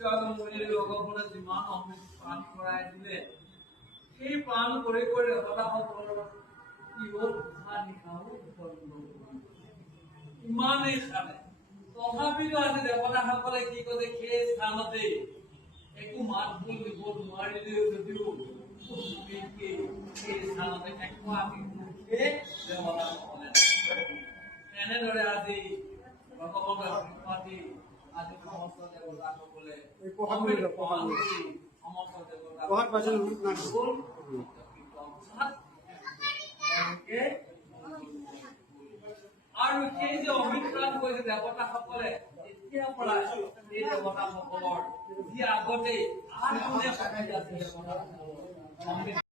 লগৰবোৰে যিমান অমৃত পান কৰাই দিলে সেই পান কৰি কৰি দেৱতাসকলৰ কি হ'ল উশাহ নিশাহো ইমানেই খালে তথাপিতো আজি দেৱতাসকলে কি কৰে সেই স্থানতে একো মাত বোল দিব নোৱাৰিলেও যদিও সেই স্থানতে দেৱতাসকলে এনেদৰে আজি ভগৱানৰ কৃপাতি আজি সমস্ত দেৱতাসকলে সমস্ত আৰু সেই যে অভিপ্ৰাণ কৰিছে দেৱতাসকলে এতিয়াৰ পৰা এই দেৱতাসকলৰ যি আগতে আৰু কোনে